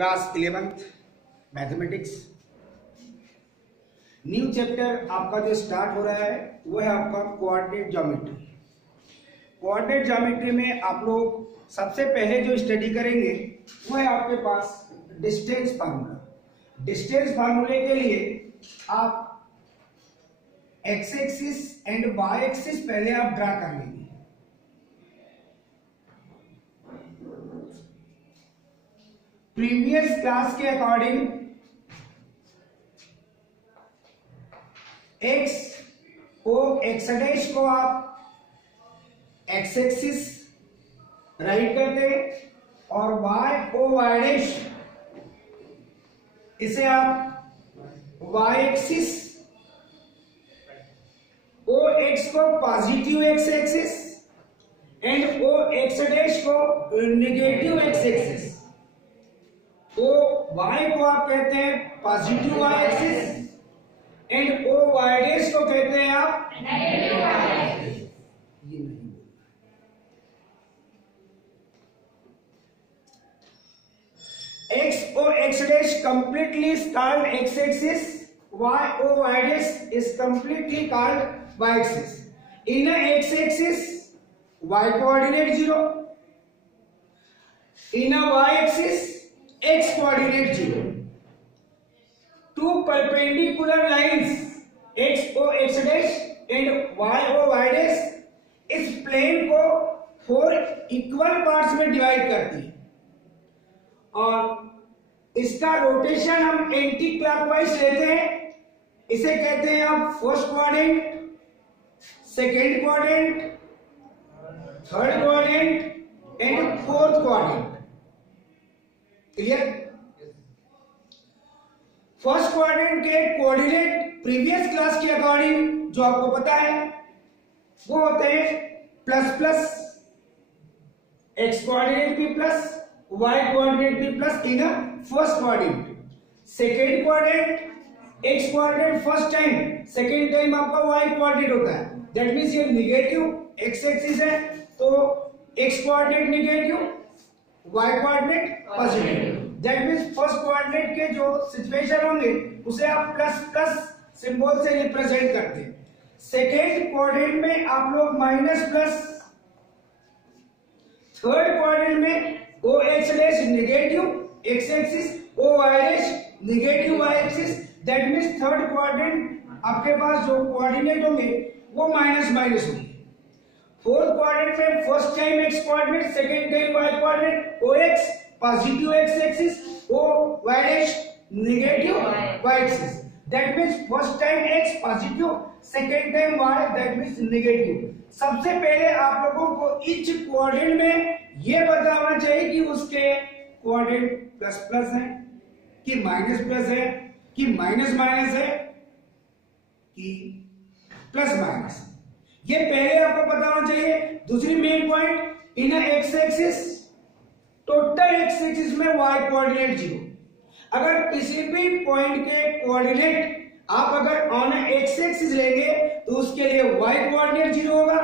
Class 11th mathematics. New chapter आपका जो start हो रहा है वो है आपका कोऑर्डिनेट ज्योमेट्री। कोऑर्डिनेट ज्योमेट्री में आप लोग सबसे पहले जो स्टडी करेंगे वो है आपके पास डिस्टेंस फार्मूला। डिस्टेंस फार्मूले के लिए आप x axis and y axis पहले आप ड्रा कर लेंगे। प्रीवियस क्लास के अकॉर्डिंग एक्स डैश को आप एक्स एक्सिस राइट करते और वाई डैश इसे आप वाई एक्सिस, ओ एक्स को positive X axis and O X dash को negative X axis. O Y को आप कहते हैं positive Y axis and O Y dash को कहते हैं आप नेगेटिव वाई एक्सिस। ये नहीं X O X dash completely called X axis, Y O Y dash is completely called Y axis. In X axis Y coordinate 0, in Y axis x coordinate 0. Two perpendicular lines x o x dash and y o y dash इस plane को 4 equal parts में divide करती है और इसका rotation हम anti clockwise लेते हैं। इसे कहते हैं आप first quadrant, second quadrant, third quadrant and fourth quadrant. Clear? First quadrant के कोऑर्डिनेट प्रीवियस क्लास के अकॉर्डिंग जो आपको पता है वो होते हैं प्लस प्लस, एक्स कोऑर्डिनेट भी प्लस, वाई कोऑर्डिनेट भी plus in first quadrant. Second quadrant x coordinate first time, second time आपका वाई कोऑर्डिनेट होता है। दैट मींस ये नेगेटिव एक्स एक्सिस है तो x coordinate negative, y coordinate positive. That means first coordinate के जो situation होंगे उसे आप प्लस प्लस सिंबल से रिप्रेजेंट करते हैं। सेकेंड क्वाड्रेंट में आप लोग माइनस प्लस, थर्ड क्वाड्रेंट में O X dash negative X axis, O Y dash negative Y axis. That means third quadrant आपके पास जो कोऑर्डिनेट होंगे वो माइनस माइनस होंगे। फोर्थ क्वाड्रेंट में first time X coordinate, second time Y coordinate, O X positive X axis, O Y dash negative Y axis. That means first time X positive, second time Y, that means negative. सबसे पहले आप लोगों को each coordinate में ये बताना चाहिए कि उसके कोऑर्डिनेट प्लस प्लस है कि माइनस प्लस है कि माइनस माइनस है कि प्लस माइनस, ये पहले आपको पता होना चाहिए। दूसरी main point, in X axis total X axis में वाई कोऑर्डिनेट 0। अगर किसी भी पॉइंट के कोऑर्डिनेट आप अगर ऑन एक्स एक्सिस लेंगे तो उसके लिए वाई कोऑर्डिनेट 0 होगा।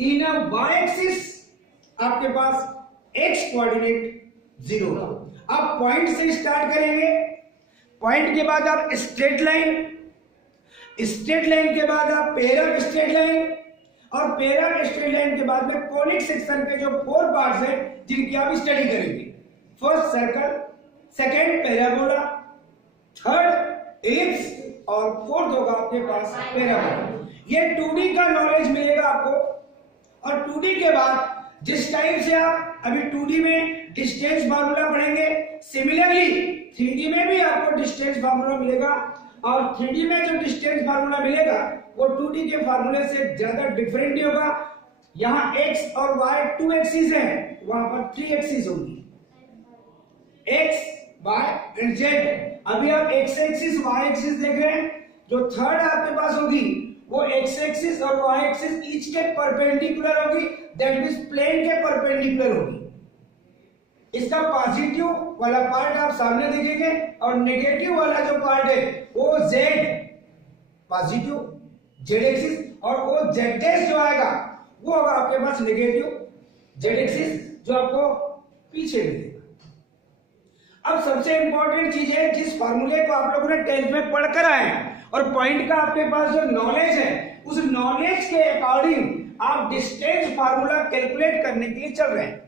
इन वाई एक्सिस आपके पास एक्स कोऑर्डिनेट 0 होगा। आप पॉइंट से स्टार्ट करेंगे, पॉइंट के बाद आप स्ट्रेट लाइन, स्ट्रेट लाइन के बाद आप पैरेलल स्ट्रेट लाइन और पैरेलल स्ट्रेट लाइन के बाद में कॉनिक सेक्शन के जो 4 पार्ट्स हैं जिनकी आप स्टडी करेंगे। First circle, second parabola, third ellipse और फोर्थ होगा आपके पास पैराबोला। ये 2D का नॉलेज मिलेगा आपको। और 2D के बाद जिस टाइम से आप अभी 2D में डिस्टेंस फार्मूला पढ़ेंगे, सिमिलरली 3D में भी आपको डिस्टेंस फार्मूला मिलेगा। और 3D में जो डिस्टेंस फार्मूला मिलेगा वो 2D के फार्मूले से ज्यादा डिफरेंट नहीं होगा। यहाँ x और y 2 एक्सिस है, वहां पर 3 एक्सिस होंगी, x, y एंड z। अभी आप x एक्सिस y एक्सिस देख रहे हैं। जो थर्ड आपके पास होगी वो x एक्सिस और y एक्सिस ईच के परपेंडिकुलर होगी। दैट मींस प्लेन के परपेंडिकुलर होगी। इसका पॉजिटिव वाला पार्ट आप सामने देखेंगे और नेगेटिव वाला जो पार्ट है वो z पॉजिटिव z एक्सिस और वो z डैश जो आएगा वो होगा आपके पास नेगेटिव z एक्सिस जो आपको पीछे मिलेगा। अब सबसे इंपॉर्टेंट चीज है, जिस फार्मूले को आप लोगों ने 10th में पढ़कर आए हैं और पॉइंट का आपके पास जो नॉलेज है, उस नॉलेज के अकॉर्डिंग आप डिस्टेंस फार्मूला कैलकुलेट करने के लिए चल रहे हैं।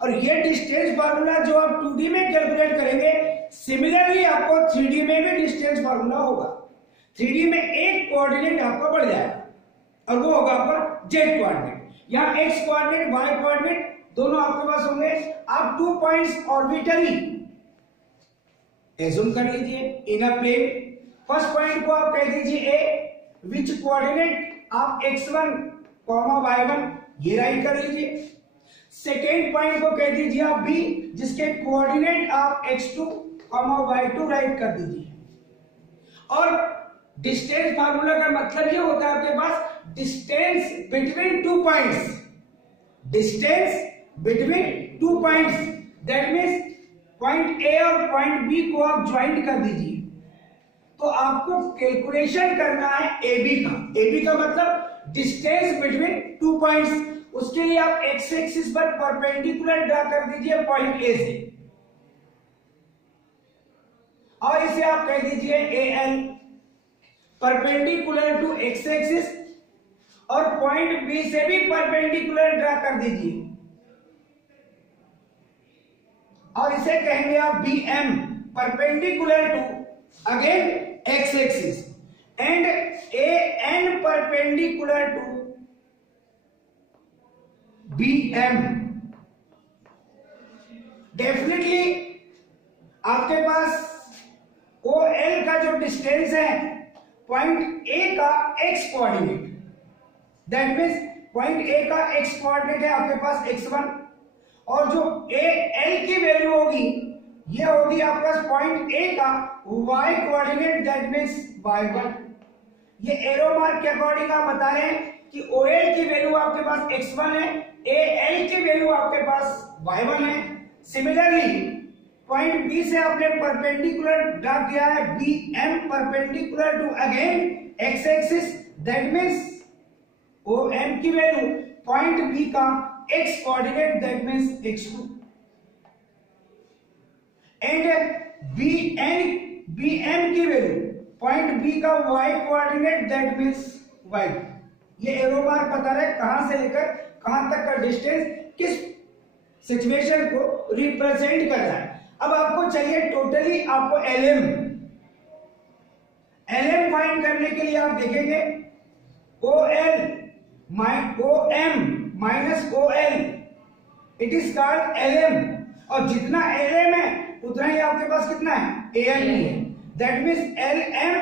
और ये डिस्टेंस फार्मूला जो आप 2D में कैलकुलेट करेंगे, सिमिलरली आपको 3D में भी डिस्टेंस फार्मूला होगा। 3D में एक कोऑर्डिनेट आपका बढ़ जाएगा और वो होगा आपका जेड कोऑर्डिनेट। यहाँ एक्स कोऑर्डिनेट, वाई कोऑर्डिनेट दोनों आपके पास होंगे। आप 2 पॉइंट्स ऑर्बिटली एज्यूम कर लीजिए इन अ प्लेन। फर्स्ट पॉइंट को आप कह दीजिए ए, विच कोऑर्डिनेट आप x1, y1 ये राइट कर लीजिए। सेकेंड पॉइंट को कह दीजिए आप बी, जिसके कोऑर्डिनेट आप x2, y2 राइट कर दीजिए। और डिस्टेंस फार्मूला का मतलब ये होता है आपके पास distance between 2 points, distance between 2 points, that means point A और पॉइंट बी को आप ज्वाइंट कर दीजिए। तो आपको कैलकुलेशन करना है एबी का। एबी का मतलब डिस्टेंस बिटवीन 2 पॉइंट्स। उसके लिए आप एक्स एक्सिस पर परपेंडिकुलर ड्रा कर दीजिए पॉइंट ए से, और इसे आप कह दीजिए A L, perpendicular to x axis, और पॉइंट बी से भी परपेंडिकुलर ड्रा कर दीजिए और इसे कहेंगे आप B M, perpendicular to again x axis, and A N perpendicular to B M. Definitely आपके पास ओ एल का जो डिस्टेंस है पॉइंट ए का x coordinate, that means point ए का एक्स कोऑर्डिनेट है आपके पास x1, और जो ए एल की वैल्यू होगी ये होगी आपके पास पॉइंट ए का y coordinate, that means y1। ये एरो मार्क के अकॉर्डिंग आप बता रहे हैं कि OL की वैल्यू आपके पास x1 है, AL की वैल्यू आपके पास y1 है। सिमिलरली पॉइंट B से आपने परपेंडिकुलर ड्रा किया है BM, perpendicular to again x axis, that means OM की वैल्यू पॉइंट B का x coordinate, that means x2, एंड BM की वैल्यू पॉइंट B का y coordinate, that means y। ये एरो मार्क बता रहा है कहां से लेकर कहां तक का डिस्टेंस किस सिचुएशन को रिप्रेजेंट कर रहा है। अब आपको चाहिए टोटली आपको LM फाइंड करने के लिए आप देखेंगे OM minus OL, it is called LM, और जितना LM है उतना ही आपके पास कितना है AN भी है, दैट मीन्स LM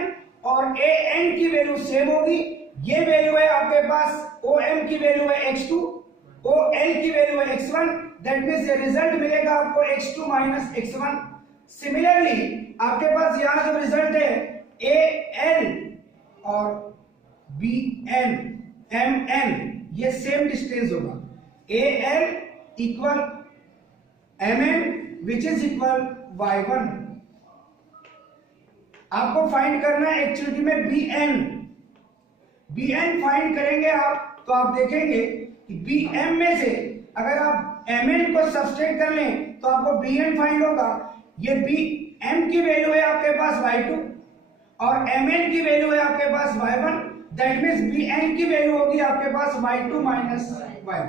और AN की वैल्यू सेम होगी। ये वैल्यू है आपके पास OM की वैल्यू है x2, OL की वैल्यू है x1, दैट मीन्स ये रिजल्ट मिलेगा आपको x2 माइनस x1। सिमिलरली आपके पास यहां जो रिजल्ट है AL और BN MN ये सेम डिस्टेंस होगा, AL equal MN which is equal y1। आपको फाइंड करना है एक्चुअली में BN फाइंड करेंगे आप, तो आप देखेंगे कि BM में से अगर आप MN को सब्सट्रैक्ट कर लें तो आपको BN फाइंड होगा। ये BM की वैल्यू है आपके पास y2 और MN की वैल्यू है आपके पास y1, दैट मीन्स BN की वैल्यू होगी आपके पास y2 माइनस y1।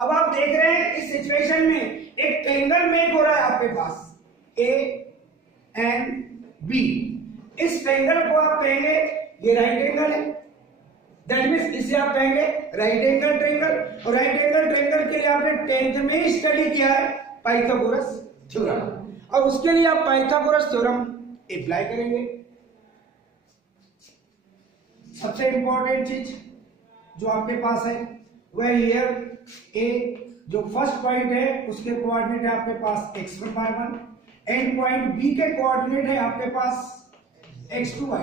अब आप देख रहे हैं इस सिचुएशन में एक ट्रायंगल मेक हो रहा है आपके पास ANB। इस ट्रायंगल को आप कहेंगे ये राइट एंगल है, दैट मीन्स इसे आप कहेंगे राइट एंगल ट्रायंगल। और राइट एंगल ट्रायंगल के लिए आपने 10th में ही स्टडी किया है पाइथागोरस थ्योरम, और उसके लिए आप पाइथागोरस थ्योरम अप्लाई करेंगे। सबसे इंपॉर्टेंट चीज जो आपके पास है वह हियर ए, जो फर्स्ट पॉइंट है उसके कोऑर्डिनेट है आपके पास x1 y1, and point B के कोऑर्डिनेट है आपके पास x2 y।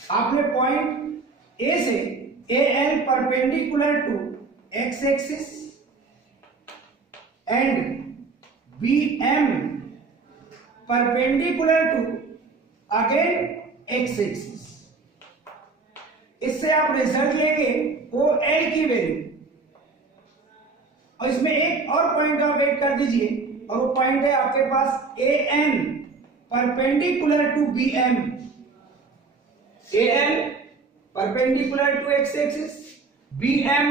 आपने पॉइंट ए से AL perpendicular to x axis and BM perpendicular to again x axis, इससे आप रिजल्ट लेंगे OL की वैल्यू। और इसमें एक और पॉइंट आप वेट कर दीजिए, और वो पॉइंट है आपके पास A N perpendicular to B M, A N perpendicular to x axis, B M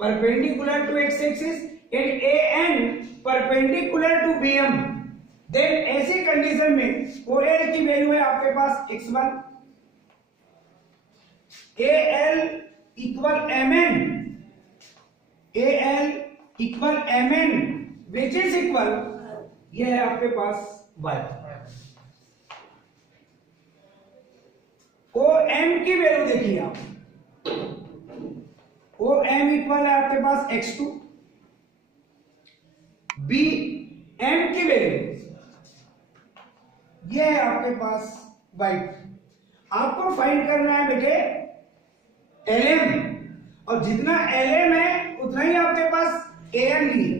perpendicular to x axis and A N perpendicular to B M. Then ऐसी कंडीशन में ओ एल की वैल्यू है आपके पास x1, A L equal M N, A L equal M N which is equal, यह है आपके पास y। ओ एम की वैल्यू देखिए आप, ओ एम इक्वल है आपके पास x2, बी एम की वैल्यू यह है आपके पास y। आपको फाइंड करना है बेटे lm, और जितना lm है उतना ही आपके पास am भी है।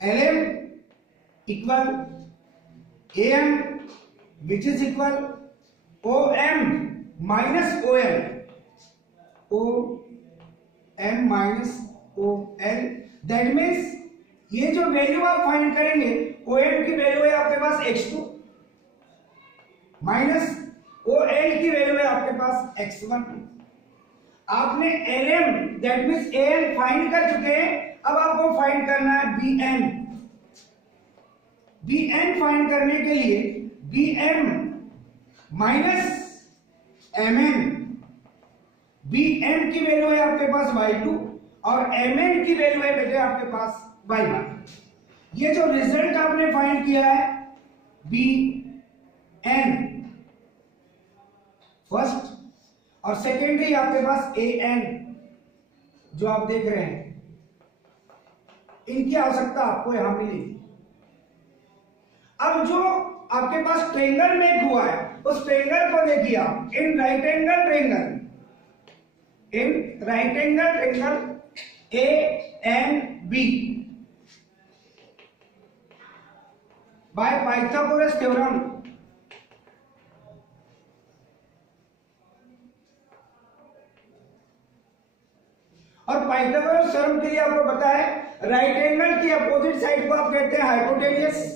lm equal am which is equal om minus ol, om minus ol। That means ये जो वैल्यू आप फाइंड करेंगे om की वैल्यू है आपके पास x2 माइनस ol की वैल्यू है आपके पास x1। आपने lm that means am find कर चुके हैं, अब आपको फाइंड करना है bn। bn फाइंड करने के लिए bm माइनस mn, bm की वैल्यू है आपके पास y2 और mn की वैल्यू है बेटे आपके पास y1। ये जो रिजल्ट आपने फाइंड किया है bn फर्स्ट और सेकेंडरी आपके पास an जो आप देख रहे हैं, इनकी आवश्यकता आपको यहां मिलेगी। अब जो आपके पास ट्रायंगल मेक हुआ है उस ट्रायंगल को देखिए आप, in right angle triangle, in right angle triangle ANB by Pythagoras theorem, और पाइथागोरस थ्योरम के लिए आपको पता है राइट एंगल की अपोजिट साइड को आप कहते हैं हाइपोटेन्यूस।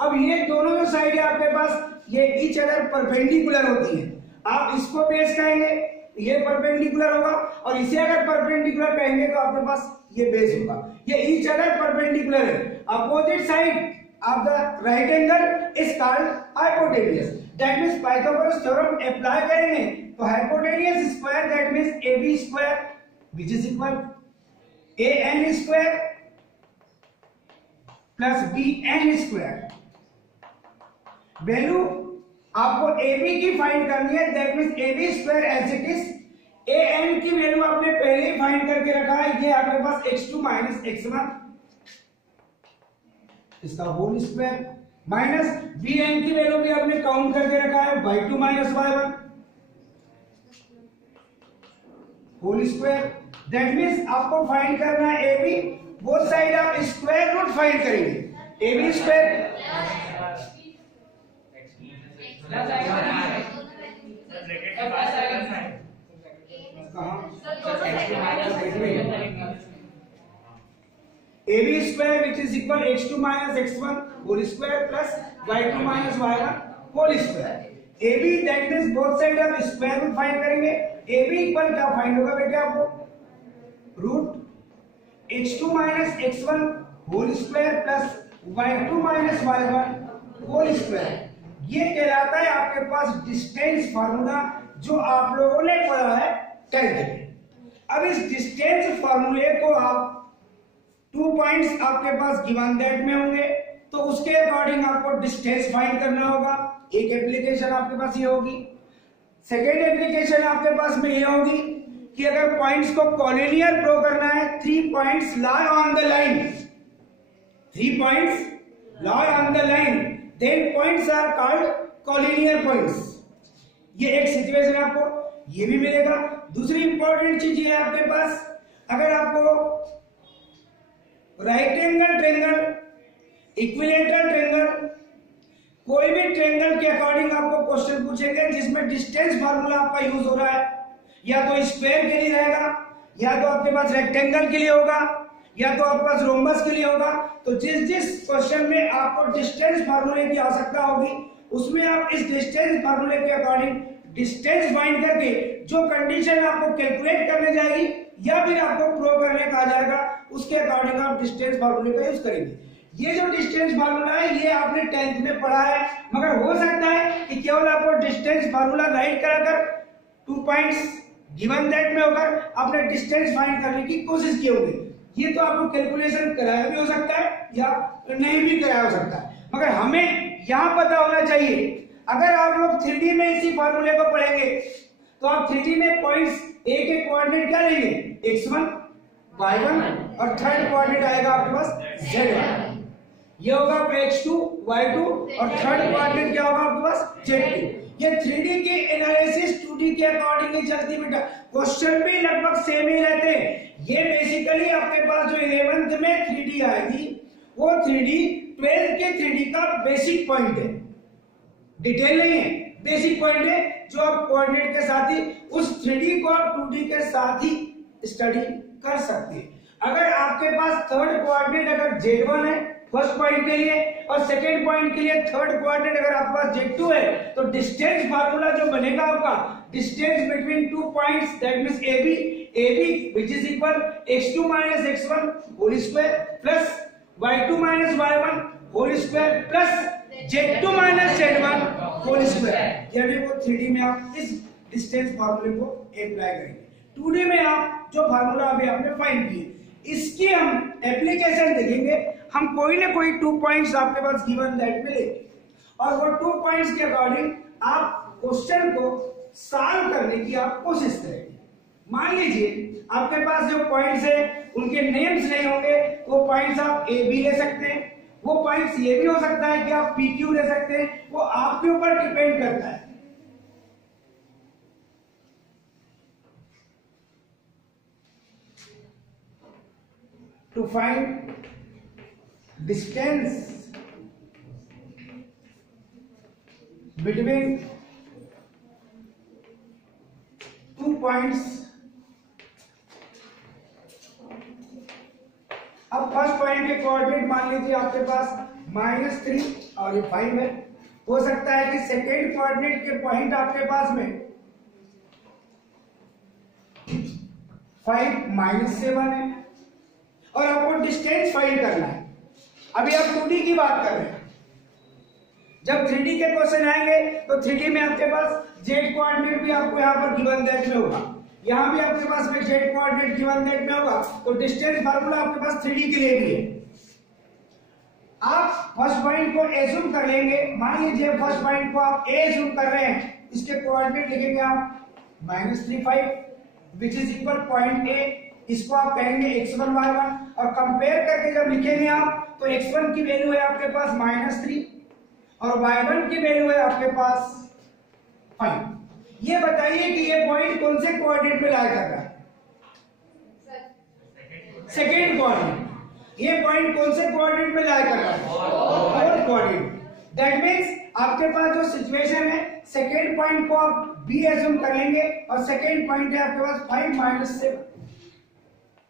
अब ये दोनों जो साइड है आपके पास ये ईच अदर परपेंडिकुलर होती है, आप इसको बेस कहेंगे ये परपेंडिकुलर होगा और इसे अगर परपेंडिकुलर कहेंगे तो आपके पास ये बेस होगा। ये ईच अदर परपेंडिकुलर है, opposite side of the right angle is called hypotenuse. That means Pythagoras theorem apply करेंगे तो hypotenuse square that means AB square which is equal AN square plus BN square. Value आपको AB की find करनी है, that means AB square as it is. AN की वैल्यू आपने पहले ही फाइंड करके रखा है, ये आपके पास x2 माइनस x1 इसका होल स्क्वायर, माइनस BN की वैल्यू भी आपने काउंट करके रखा है y2 minus y1 whole square. That means आपको फाइंड करना है AB, बोथ साइड आप स्क्वायर रूट फाइंड करेंगे। AB square AB square which is equal x2 minus x1 whole square plus y2 minus y1 whole square. AB that means both side आप square root find करेंगे। AB equal क्या find होगा बेटे आपको, root x2 minus x1 whole square plus y2 minus y1 whole square. ये कहलाता है आपके पास डिस्टेंस फार्मूला जो आप लोगों ने पढ़ा है 10th में। अब इस डिस्टेंस फार्मूले को आप 2 पॉइंट्स आपके पास गिवन दैट में होंगे तो उसके अकॉर्डिंग आपको डिस्टेंस फाइंड करना होगा। एक एप्लीकेशन आपके पास ये होगी, सेकेंड एप्लीकेशन आपके पास में ये होगी कि अगर पॉइंट्स को कॉलिनियर प्रो करना है, 3 points lie on the line, 3 points lie on the line, then points are called collinear points. ये एक सिचुएशन आपको ये भी मिलेगा। दूसरी इंपॉर्टेंट चीज ये है आपके पास, अगर आपको right angle triangle, equilateral triangle, कोई भी ट्रायंगल के अकॉर्डिंग आपको क्वेश्चन पूछेंगे जिसमें डिस्टेंस फार्मूला आपका यूज हो रहा है, या तो स्क्वायर के लिए रहेगा या तो आपके पास रेक्टेंगल के लिए होगा या तो आपके पास रोम्बस के लिए होगा। तो जिस जिस क्वेश्चन में आपको डिस्टेंस फार्मूले की आवश्यकता होगी उसमें आप इस डिस्टेंस फार्मूले के अकॉर्डिंग डिस्टेंस फाइंड करके जो कंडीशन आपको कैलकुलेट करने जाएगी या फिर आपको प्रूव करने कहा जाएगा उसके अकॉर्डिंग आप डिस्टेंस फार्मूले का यूज करेंगे। ये जो डिस्टेंस फार्मूला है ये आपने 10th में पढ़ा है, मगर हो सकता है कि केवल आपको डिस्टेंस फार्मूला राइट कराकर 2 पॉइंट्स गिवन दैट में होकर आपने डिस्टेंस फाइंड करने की कोशिश की होगी। ये तो आपको कैलकुलेशन कराया भी हो सकता है या नहीं भी कराया हो सकता है, मगर हमें यहाँ पता होना चाहिए। अगर आप लोग 3D में इसी फार्मूले को पढ़ेंगे तो आप 3D में पॉइंट्स ए के कोऑर्डिनेट क्या लेंगे, x1 y1 और थर्ड कोऑर्डिनेट आएगा आपके पास z1। ये होगा x2 y2 और थर्ड कोऑर्डिनेट क्या होगा आपके पास z2। ये 3D के एनालिसिस 2D के अकॉर्डिंग ही चलती बेटा, क्वेश्चन भी लगभग सेम ही रहते हैं। ये बेसिकली आपके पास जो 11th में 3D आएगी वो 3D 12th के 3D का बेसिक पॉइंट है, डिटेल नहीं है, बेसिक पॉइंट है जो आप कोऑर्डिनेट के साथ ही उस 3D को आप 2D के साथ ही स्टडी कर सकते हैं। अगर आपके पास थर्ड कोऑर्डिनेट अगर z1 है फर्स्ट पॉइंट के लिए और सेकेंड पॉइंट के लिए थर्ड कोऑर्डिनेट अगर आपके पास z2 है तो डिस्टेंस फार्मूला जो बनेगा आपका distance between 2 points that means AB which is equal x2 minus x1 whole square plus y2 minus y1 whole square plus z2 minus z1 whole square। यानी वो 3D में आप इस डिस्टेंस फार्मूले को अप्लाई करेंगे, 2D में आप जो फार्मूला अभी आपने फाइंड किए इसकी हम एप्लीकेशन देखेंगे। हम कोई ना कोई 2 पॉइंट्स आपके पास गिवन दैट में लेंगे और वो 2 पॉइंट्स के अकॉर्डिंग आप क्वेश्चन को सॉल्व करने की आप कोशिश करेंगे। मान लीजिए आपके पास जो पॉइंट्स है उनके नेम्स नहीं होंगे, वो पॉइंट्स आप ए बी ले सकते हैं, वो पॉइंट्स ये भी हो सकता है कि आप पी क्यू ले सकते हैं, वो आपके ऊपर डिपेंड करता है। To find distance between 2 points, अब फर्स्ट पॉइंट के कोऑर्डिनेट मान लीजिए आपके पास -3 और ये 5 है। हो सकता है कि सेकेंड कोऑर्डिनेट के पॉइंट आपके पास में 5 -7 है और आपको डिस्टेंस फाइंड करना है। अभी आप 2D की बात कर रहे हैं, जब 3D के क्वेश्चन आएंगे तो 3D में आपके पास z कोऑर्डिनेट भी आपको यहाँ पर गिवन दैट में होगा, यहाँ भी आपके पास में z कोऑर्डिनेट गिवन दैट में होगा, तो डिस्टेंस फार्मूला आपके पास 3D के लिए भी है। आप फर्स्ट पॉइंट को एज्यूम कर लेंगे, मान लीजिए फर्स्ट पॉइंट को आप ए एज्यूम कर रहे हैं, इसके कोऑर्डिनेट लिखेंगे आप -3 5 विच इज इक्वल पॉइंट ए, इसको आप कहेंगे x1 y1 और कंपेयर करके जब लिखेंगे आप तो x1 की वैल्यू है आपके पास -3 और y1 की वैल्यू है आपके पास 5। ये बताइए कि ये पॉइंट कौन से कोऑर्डिनेट में लाई कर रहा है, सेकेंड कोऑर्डिनेट। ये पॉइंट कौन से कोऑर्डिनेट में लाई कर रहा है, फोर्थ कोऑर्डिनेट। दैट मींस आपके पास जो सिचुएशन है सेकेंड पॉइंट को आप बी एज्यूम कर लेंगे और सेकेंड पॉइंट है आपके पास 5 -7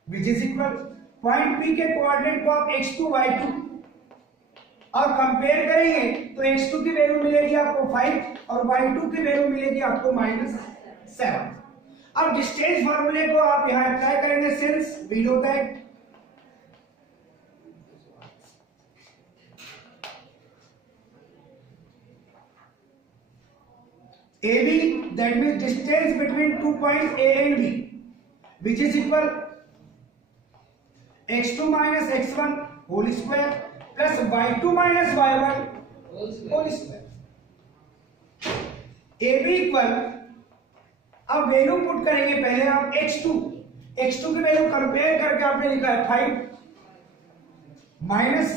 which is equal point P के कोऑर्डिनेट को आप x2 y2 और कंपेयर करेंगे तो x2 की वैल्यू मिलेगी आपको 5 और y2 की वैल्यू मिलेगी आपको -7। अब डिस्टेंस फार्मूले को आप यहां अप्लाई करेंगे since we know that AB that means distance between 2 points A and B which is equal x2 minus x1 whole square plus y2 minus y1 whole square। AB equal अब value put करेंगे पहले आप x2 की value compare करके आपने लिखा है 5 minus,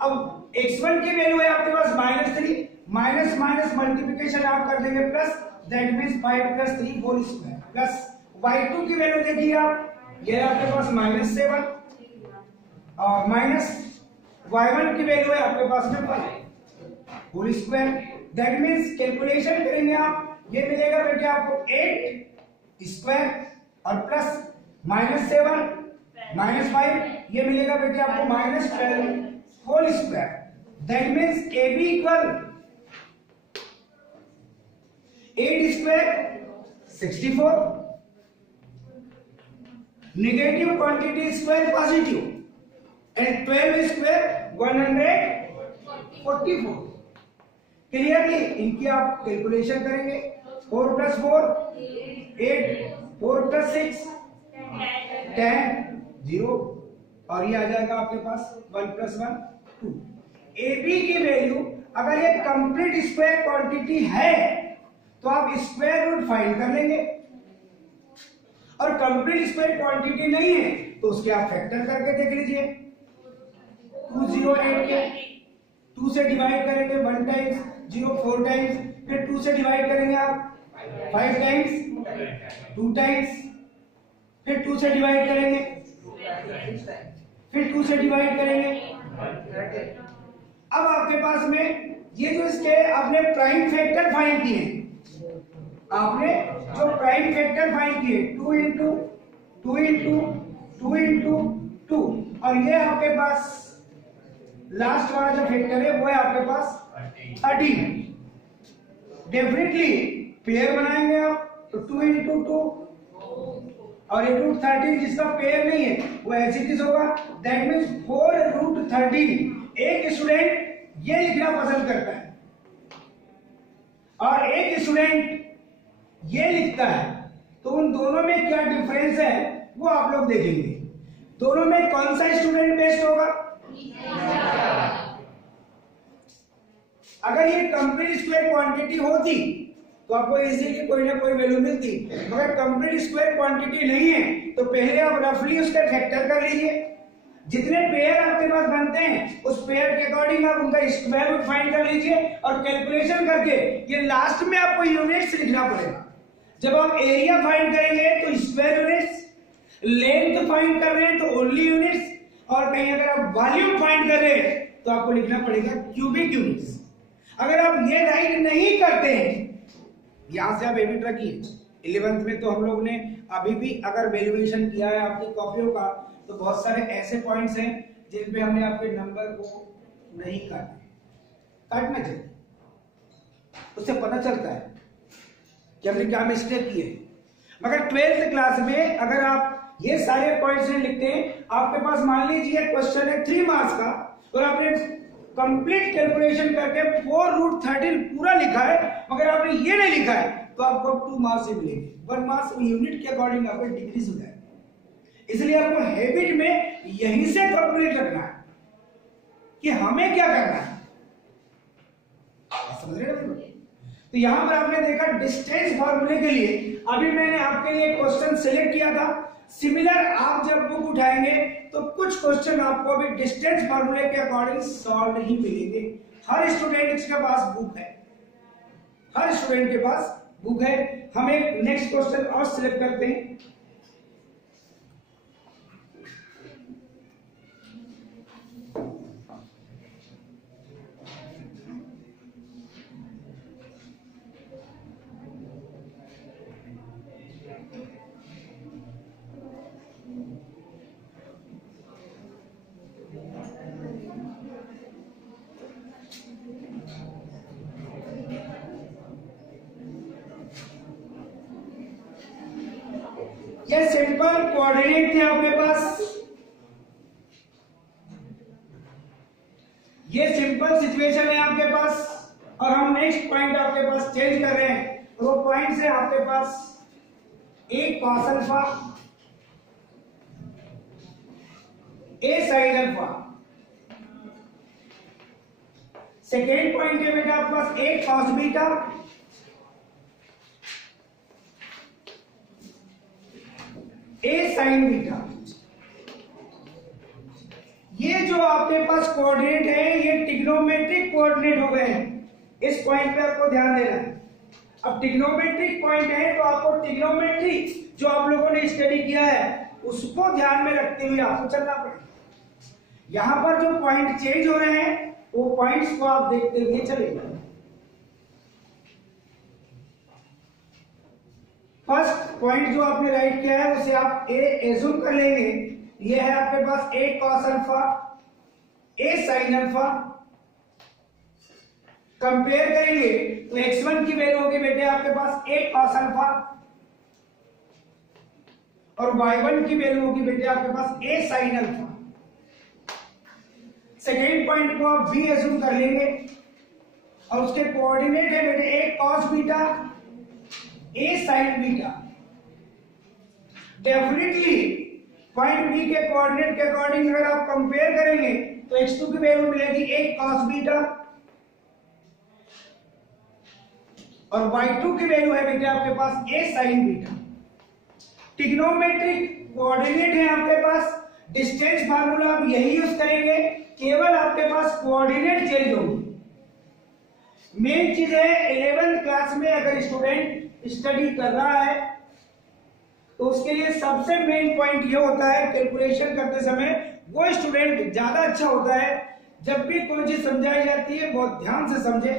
अब x1 की वैल्यू है आपके पास -3 माइनस माइनस मल्टीप्लिकेशन आप कर देंगे plus, that means 5 + 3 whole square plus y2 की वैल्यू देखिए आप, ये आपके पास -7 और माइनस y1 की वैल्यू है आपके पास में 5 whole square. That means calculation करेंगे आप, ये मिलेगा बेटे आपको 8 स्क्वायर और प्लस -7 -5 ये मिलेगा बेटे आपको -12 whole square. That means AB equal 8 square 64, negative quantity square positive and 12 square 144। Clearly इनकी आप कैलकुलेशन करेंगे। 4 + 4 8, 4 + 6 10 0 और ये आ जाएगा आपके पास 1 + 1 2। AB की वैल्यू अगर ये कंप्लीट स्क्वायर क्वांटिटी है तो आप स्क्वायर रूट फाइंड कर लेंगे, और कंप्लीट स्क्वायर क्वांटिटी नहीं है तो उसके आप फैक्टर करके देख लीजिए। 208 के 2 से डिवाइड करेंगे 1 टाइम्स, 0 4 टाइम्स, फिर 2 से डिवाइड करेंगे आप 5 टाइम्स, 2 टाइम्स, फिर 2 से डिवाइड करेंगे, फिर 2 से डिवाइड करेंगे। अब आपके पास में ये जो इसके आपने प्राइम फैक्टर फाइंड किए, आपने जो प्राइम फैक्टर फाइंड किए 2 × 2 × 2 × 2 और ये आपके पास लास्ट वाला जो फैक्टर है वो है आपके पास 13। डेफिनेटली पेयर बनाएंगे आप तो 2 × 2 और ये √13 जिसका पेयर नहीं है वो ऐसे किस होगा। That means 4√13। एक स्टूडेंट ये लिखना पसंद करता है और एक स्टूडेंट ये लिखता है, तो उन दोनों में क्या डिफरेंस है वो आप लोग देखेंगे। दोनों में कौन सा स्टूडेंट बेस्ट होगा। अगर ये कंप्लीट स्क्वायर क्वांटिटी होती तो आपको इजीली कोई ना कोई वैल्यू मिलती, मगर कंप्लीट स्क्वायर क्वांटिटी नहीं है तो पहले आप रफली उसका फैक्टर कर लीजिए। जितने पेयर आपके पास बनते हैं उस पेयर के अकॉर्डिंग आप उनका स्क्वायर रूट फाइंड कर लीजिए और कैलकुलेशन करके ये लास्ट में आपको यूनिट्स लिखना पड़ेगा। जब आप एरिया फाइंड करेंगे तो स्क्वायर यूनिट्स, लेंथ फाइंड कर रहे हैं तो ओनली यूनिट्स, और कहीं अगर आप वॉल्यूम फाइंड कर रहे हैं तो आपको लिखना पड़ेगा क्यूबिक यूनिट्स। अगर आप ये राइट नहीं करते हैं, यहां से आप एबिट रखिए। 11th में तो हम लोग ने अभी भी अगर वैल्यूएशन किया है आपकी कॉपियों का तो बहुत सारे ऐसे पॉइंट्स हैं जिन पे हमें आपके नंबर को नहीं काटना चाहिए, उससे पता चलता है कि हमने क्या मिस्टेक की है। मगर 12th क्लास में अगर आप ये सारे पॉइंट्स लिखते हैं, आपके पास मान लीजिए क्वेश्चन है 3 मार्क्स का और आपने कंप्लीट कैलकुलेशन करके 4√13 पूरा लिखा है, मगर आपने ये नहीं लिखा है तो आपको 2 मार्क्स ही मिलेंगे। 1 मार्क्स यूनिट के अकॉर्डिंग आपको डिक्रीज हो जाएगा। इसलिए आपको हैबिट में यहीं से कैलकुलेट रखना है कि हमें क्या करना है, समझ रहे हैं। तो यहां पर आपने देखा डिस्टेंस फार्मूले के लिए अभी मैंने आपके लिए क्वेश्चन सिलेक्ट किया था। सिमिलर आप जब बुक उठाएंगे तो कुछ क्वेश्चन आपको अभी डिस्टेंस फार्मूले के अकॉर्डिंग सॉल्व नहीं मिलेंगे। हर स्टूडेंट के पास बुक है, हर स्टूडेंट के पास बुक है। हम एक नेक्स्ट क्वेश्चन और सिलेक्ट करते हैं। ये सिंपल कोऑर्डिनेट थे आपके पास, ये सिंपल सिचुएशन है आपके पास, और हम नेक्स्ट पॉइंट आपके पास चेंज कर रहे हैं। वो पॉइंट है आपके पास एक कॉस अल्फा, ए साइन अल्फा। सेकेंड पॉइंट है बेटा आपके पास एक कॉस बीटा, ए साइन बीटा। ये जो आपके पास कोऑर्डिनेट है ये ट्रिग्नोमेट्रिक कोऑर्डिनेट हो गए हैं। इस पॉइंट पे आपको ध्यान देना है। अब ट्रिग्नोमेट्रिक पॉइंट है तो आपको ट्रिग्नोमेट्री जो आप लोगों ने स्टडी किया है उसको ध्यान में रखते हुए आपको चलना पड़ेगा। यहां पर जो पॉइंट चेंज हो रहे हैं वो पॉइंट्स को आप देखते हुए चलेगा। फर्स्ट पॉइंट जो आपने राइट किया है उसे आप ए एज्यूम कर लेंगे, ये है आपके पास a cos alpha, a sin alpha. Compare करेंगे तो x1 की वैल्यू होगी बेटे आपके पास a cos अल्फा और y1 की वैल्यू होगी बेटे आपके पास a sin alpha. Second point को आप b एज्यूम कर लेंगे और उसके कोऑर्डिनेट है बेटे a cos beta, a sin beta. Definitely point B के कोऑर्डिनेट के अकॉर्डिंग अगर आप कंपेयर करेंगे तो x2 की वैल्यू मिलेगी a cos बीटा और y2 की वैल्यू है बेटे आपके पास a sin beta. Trigonometric coordinate है आपके पास, डिस्टेंस फार्मूला आप यही यूज करेंगे, केवल आपके पास कोऑर्डिनेट चेंज होगी। मेन चीज है 11th क्लास में अगर स्टूडेंट स्टडी कर रहा है तो उसके लिए सबसे मेन पॉइंट ये होता है कैलकुलेशन करते समय वो स्टूडेंट ज्यादा अच्छा होता है जब भी कोई चीज समझाई जाती है बहुत ध्यान से समझे,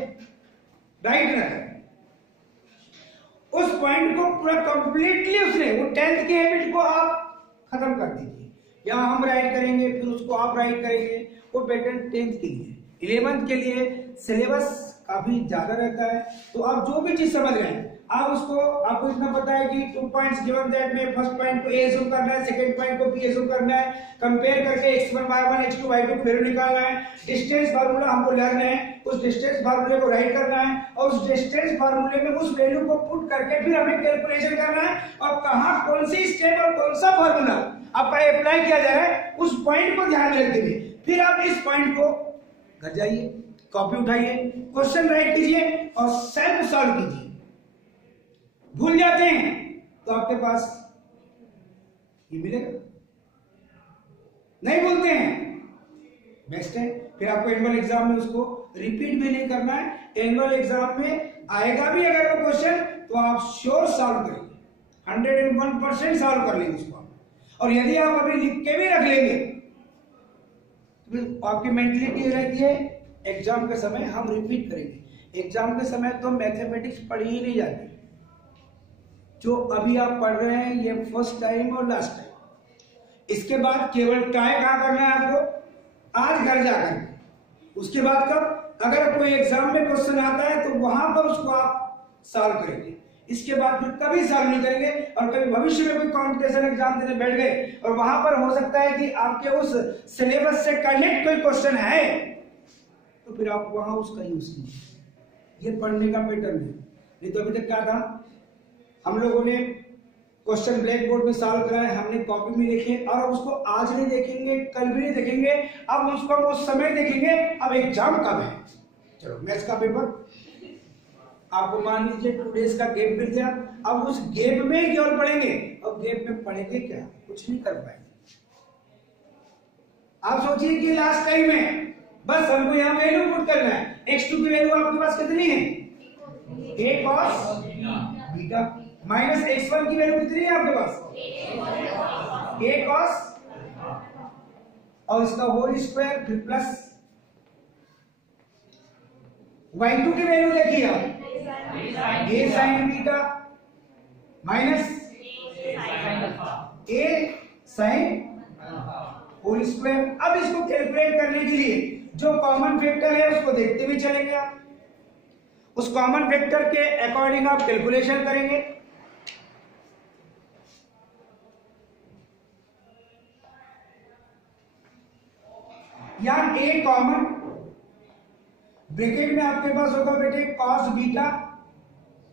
राइट ना। उस पॉइंट को पूरा कंप्लीटली उसने वो 10th की हैबिट को आप खत्म कर दीजिए। यहाँ हम राइट करेंगे फिर उसको आप राइट करेंगे, वो पैटर्न 10th के लिए। 11th के लिए सिलेबस काफी ज्यादा रहता है तो आप जो भी चीज समझ रहे हैं आप उसको, आपको इतना पता है कि 2 पॉइंट्स गिवन दैट में फर्स्ट पॉइंट को ए एज्यूम करना है, सेकंड पॉइंट को बी एज्यूम करना है, कंपेयर करके x1 y1 x2 y2 की वैल्यू निकालना है, डिस्टेंस फार्मूला हमको लर्न है, उस डिस्टेंस फार्मूले को राइट करना है और उस डिस्टेंस फार्मूले में उस वैल्यू को पुट करके फिर हमें कैलकुलेशन करना है और कहां कौन सी स्टेप और कौन सा फार्मूला आपका अप्लाई किया जा रहा है उस पॉइंट को ध्यान रखते हुए फिर आप इस पॉइंट को घर जाइए, कॉपी उठाइए, क्वेश्चन राइट कीजिए और सेल्फ सॉल्व कीजिए। भूल जाते हैं तो आपके पास ये मिलेगा, नहीं भूलते हैं बेस्ट है। फिर आपको एनुअल एग्जाम में उसको रिपीट भी नहीं करना है, एनुअल एग्जाम में आएगा भी अगर वो क्वेश्चन तो आप श्योर सॉल्व करेंगे, 101% सॉल्व कर लेंगे उसको। और यदि आप अभी लिख के भी रख लेंगे तो आपकी मेंटलिटी रहती है एग्जाम के समय हम रिपीट करेंगे। एग्जाम के समय तो मैथमेटिक्स पढ़ी ही नहीं जाती, जो अभी आप पढ़ रहे हैं ये फर्स्ट टाइम और लास्ट टाइम। इसके बाद केवल ट्राई कहाँ करना है आपको, आज घर जाकर। उसके बाद कब, अगर कोई एग्जाम में क्वेश्चन आता है तो वहां पर उसको आप सॉल्व करेंगे। इसके बाद फिर कभी सॉल्व नहीं करेंगे और कभी भविष्य में कोई कॉम्पिटिशन एग्जाम देने बैठ गए और वहां पर हो सकता है कि आपके उस सिलेबस से कनेक्ट कोई क्वेश्चन है तो फिर आप वहां उसका यूज कीजिए। ये पढ़ने का पैटर्न है। नहीं तो अभी तक क्या था, हम लोगों ने क्वेश्चन ब्लैक बोर्ड में सॉल्व कराए, हमने कॉपी में लिखे और अब उसको आज नहीं देखेंगे, कल भी नहीं देखेंगे, अब उसको हम उस समय देखेंगे अब एग्जाम कब है। चलो मैथ्स का पेपर आपको मान लीजिए 2 डेज का गैप मिल गया, अब उस गैप में ही केवल पढ़ेंगे और गैप में पढ़ेंगे क्या, कुछ नहीं कर पाएंगे। आप सोचिए कि लास्ट टाइम में बस हमको यहाँ वैल्यू पुट करना है। x2 की वैल्यू आपके पास कितनी है, a cos beta, minus x1 की वैल्यू कितनी है आपके पास, a cos और इसका होल स्क्वायर फिर प्लस y2 की वैल्यू देखिए आप a sin beta minus a sin whole square. अब इसको कैलकुलेट करने के लिए जो कॉमन फैक्टर है उसको देखते हुए चलेंगे आप, उस कॉमन फैक्टर के अकॉर्डिंग आप कैलकुलेशन करेंगे। यहां a कॉमन, ब्रैकेट में आपके पास होगा बेटे cos beta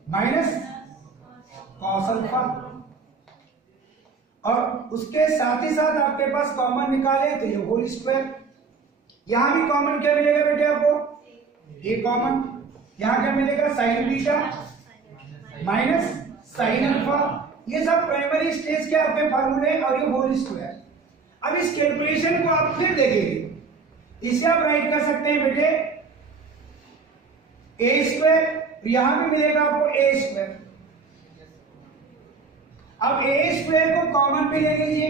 minus cos alpha और उसके साथ ही साथ आपके पास कॉमन निकाले तो ये होल स्क्वायर। यहां भी कॉमन क्या मिलेगा बेटे आपको, a कॉमन, यहां क्या मिलेगा sin beta minus sin alpha. ये सब प्राइमरी स्टेज के आपके फार्मूले और ये होल स्क्वायर। अब इस कैलकुलेशन को आप फिर देखेंगे, इसे आप राइट कर सकते हैं बेटे a स्क्वायर, यहां भी मिलेगा आपको a स्क्वायर। अब a स्क्वायर को कॉमन भी ले लीजिए,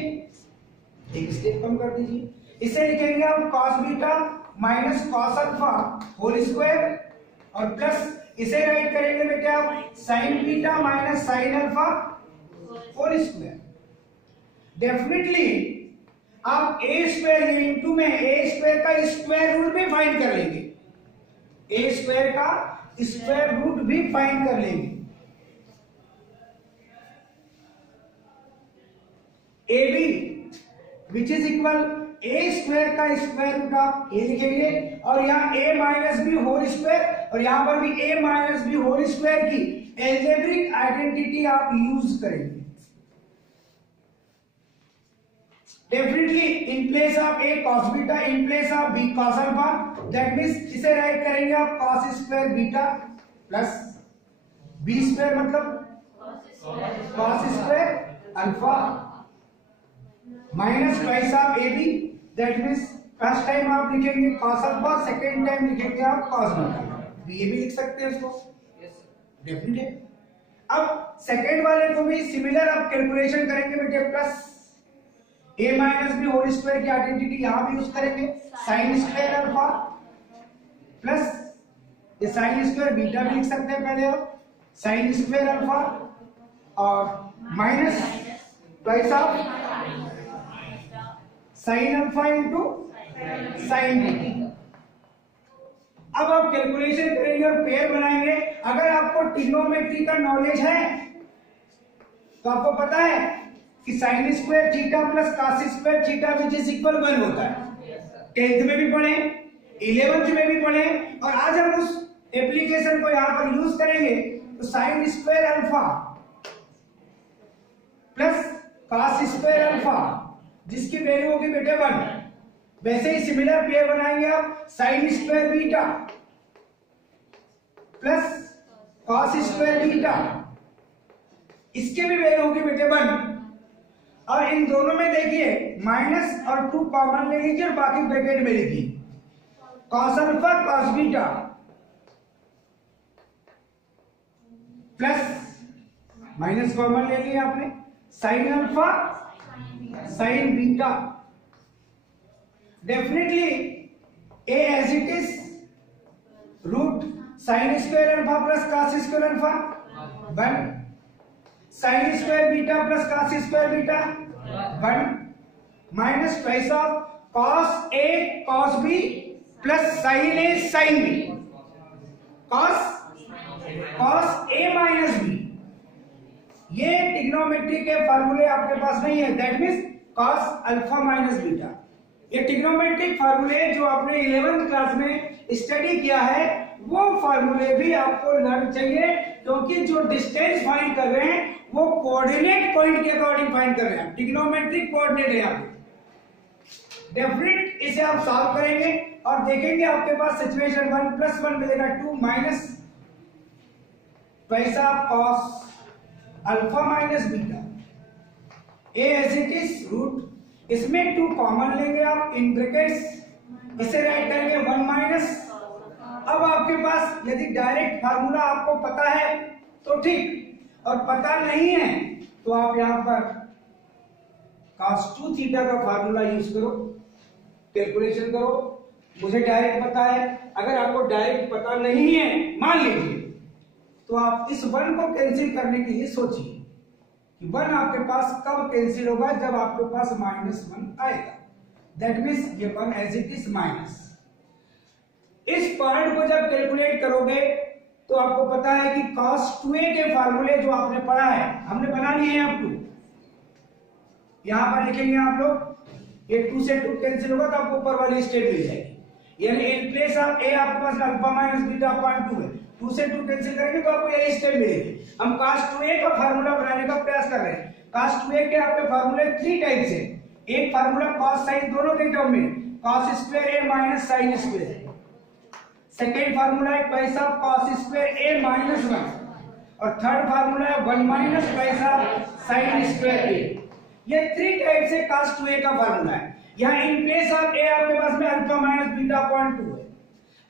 एक स्टेप कम कर दीजिए, इसे लिखेंगे आप cos beta minus cos alpha whole square और प्लस इसे राइट करेंगे बेटे आप sin beta minus sin alpha whole square. Definitely आप ए स्क्वायर इंटू में ए स्क्वायर का स्क्वायर रूट भी फाइंड कर लेंगे, ए स्क्वायर का स्क्वायर रूट भी फाइंड कर लेंगे। A B which is equal A square का स्क्वायर रूट आप ए लिखेंगे और यहाँ A minus B whole square और यहां पर भी A minus B whole square की एल्जेब्रिक आइडेंटिटी आप यूज करेंगे। Definitely in place of A cos beta, in place of B cos alpha, that means इसे राइट करेंगे आप cos square beta plus B square मतलब cos square alpha minus twice of A B, that means first time आप लिखेंगे cos alpha, second time लिखेंगे आप cos beta, ये भी लिख सकते हैं इसको डेफिनेटली। अब सेकेंड वाले को भी सिमिलर आप कैलकुलेशन करेंगे बेटे, प्लस ए माइनस बी होल स्क्वायर की आइडेंटिटी यहां भी यूज करेंगे, साइन स्क्वायर अल्फा प्लस ये साइन स्क्वायर बीटा भी लिख सकते हैं पहले आप, साइन स्क्वायर अल्फा और minus twice of sine alpha into sine beta. अब आप कैलकुलेशन करेंगे और पेयर बनाएंगे। अगर आपको ट्रिग्नोमेट्री का नॉलेज है तो आपको पता है कि sine square theta plus cos square theta which is equal 1 होता है। 10th में भी पढ़े, 11th में भी पढ़े और आज हम उस एप्लीकेशन को यहां पर यूज करेंगे। तो sign square alpha plus cos square alpha जिसकी वैल्यू होगी बेटे 1, वैसे ही सिमिलर पेयर बनाएंगे आप sign square beta plus cos square beta, इसके भी वैल्यू होगी बेटे 1 और इन दोनों में देखिए माइनस और 2 कॉमन ले लीजिए और बाकी ब्रैकेट में लिखिए cos alpha cos beta plus minus common ले लिया आपने sine alpha sine beta. Definitely A as it is root sine square alpha plus cos square alpha 1, sine square beta plus cos square beta 1 minus twice of cos A cos B plus sine A sine B, cos A minus B. ये trigonometry के फार्मूले आपके पास नहीं है, that means cos alpha minus beta. ये trigonometric फार्मूले जो आपने 11th क्लास में स्टडी किया है वो फार्मूले भी आपको लर्न चाहिए, क्योंकि जो डिस्टेंस फाइंड कर रहे हैं वो कोऑर्डिनेट पॉइंट के अकॉर्डिंग फाइंड कर रहे हैं, ट्रिग्नोमेट्रिक कोऑर्डिनेट है यहाँ पे। डेफिनेट इसे आप सॉल्व करेंगे और देखेंगे आपके पास सिचुएशन 1 प्लस 1 मिलेगा 2 माइनस पैसा cos alpha minus beta, A as it is root, इसमें 2 कॉमन लेंगे आप इन ब्रैकेट्स, इसे राइट करेंगे 1 माइनस। अब आपके पास यदि डायरेक्ट फार्मूला आपको पता है तो ठीक, और पता नहीं है तो आप यहां पर cos 2 थीटा का फार्मूला यूज करो, कैलकुलेशन करो। मुझे डायरेक्ट पता है, अगर आपको डायरेक्ट पता नहीं है मान लीजिए, तो आप इस 1 को कैंसिल करने के लिए सोचिए कि 1 आपके पास कब कैंसिल होगा, जब आपके पास -1 आएगा, दैट मींस ये 1 एज इट इज माइनस। इस पॉइंट को जब कैलकुलेट करोगे तो आपको पता है कि cos 2a के फार्मूले जो आपने पढ़ा है हमने बना लिए हैं आप 2, यहां पर लिखेंगे आप लोग, ये 2 से 2 कैंसिल होगा तो आपको ऊपर वाली स्टेप मिल जाएगी, यानी इन प्लेस ऑफ a आपके पास अल्फा माइनस बीटा अपॉन 2 है, 2 से 2 कैंसिल करेंगे तो आपको यही स्टेप मिलेगी। हम cos 2a का फार्मूला बनाने का प्रयास कर रहे हैं। cos 2a के आपके फार्मूले 3 टाइप्स है, एक फार्मूला cos sin दोनों के टर्म में cos square a minus sin square, second formula है पैसा cos स्क्वायर a माइनस 1 और थर्ड फार्मूला है 1 माइनस पैसा sin स्क्वायर a। ये 3 टाइप से cos 2a का फार्मूला है। यहाँ इन प्लेस ऑफ a आपके पास में अल्फा माइनस बीटा अपॉन 2 है।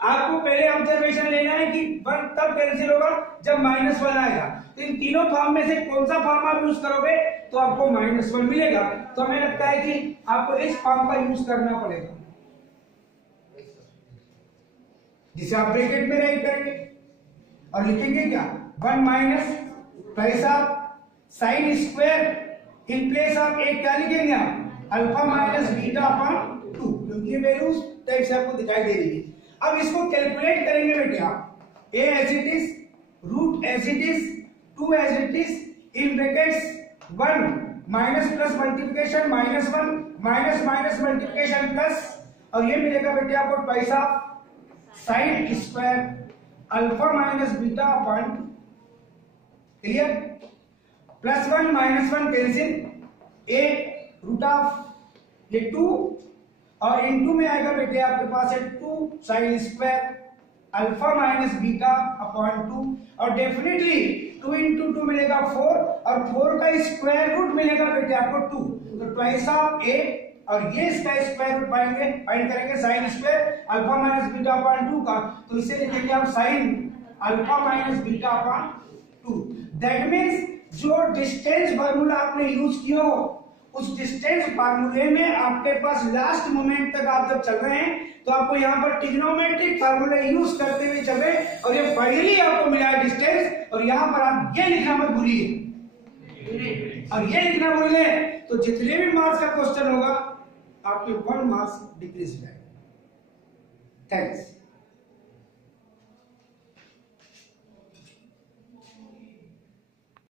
आपको पहले ऑब्जर्वेशन लेना है कि 1 तब कैंसिल होगा जब -1 आएगा। तो इन तीनों फॉर्म में से कौन सा फॉर्म आप यूज करोगे तो आपको -1 मिलेगा। तो हमें लगता है कि आपको इस फॉर्म का यूज करना पड़ेगा, जिसे आप ब्रैकेट में राइट करेंगे और लिखेंगे क्या 1 माइनस पैसा sine square in place of a क्या लिखेंगे आप अल्फा माइनस बीटा अपॉन 2, क्योंकि ये वैल्यूज टाइप से आपको दिखाई दे रही है। अब इसको कैलकुलेट करेंगे बेटे आप, a as it is, root as it is, 2 as it is, in brackets 1 minus plus multiplication minus 1 minus minus multiplication plus, और ये मिलेगा बेटे आपको twice of sine square alpha minus beta upon, clear, plus 1 minus 1 cancel, a root of ये 2 और into में आएगा बेटे आपके पास है 2 sign square alpha minus beta upon 2, और डेफिनेटली 2 इंटू 2 मिलेगा 4, और 4 का स्क्वायर रूट मिलेगा बेटे आपको 2, तो ट्वाइस ऑफ a, और ये इसका स्क्वायर रूट पाएंगे, फाइंड करेंगे sign square alpha minus beta upon 2 का, तो इसे लिखेंगे आप sine alpha minus beta upon 2। That means जो डिस्टेंस फार्मूला आपने यूज किया हो, उस डिस्टेंस फार्मूले में आपके पास लास्ट मोमेंट तक आप जब चल रहे हैं तो आपको यहाँ पर ट्रिग्नोमेट्रिक फार्मूले यूज करते हुए चल रहे, और ये फाइनली आपको मिला है डिस्टेंस, और यहाँ पर आप ये लिखना मत भूलिए, और ये लिखना भूल गए तो जितने भी मार्क्स का क्वेश्चन होगा आपके 1 मार्क्स डिक्रीज हो जाएगा। थैंक्स।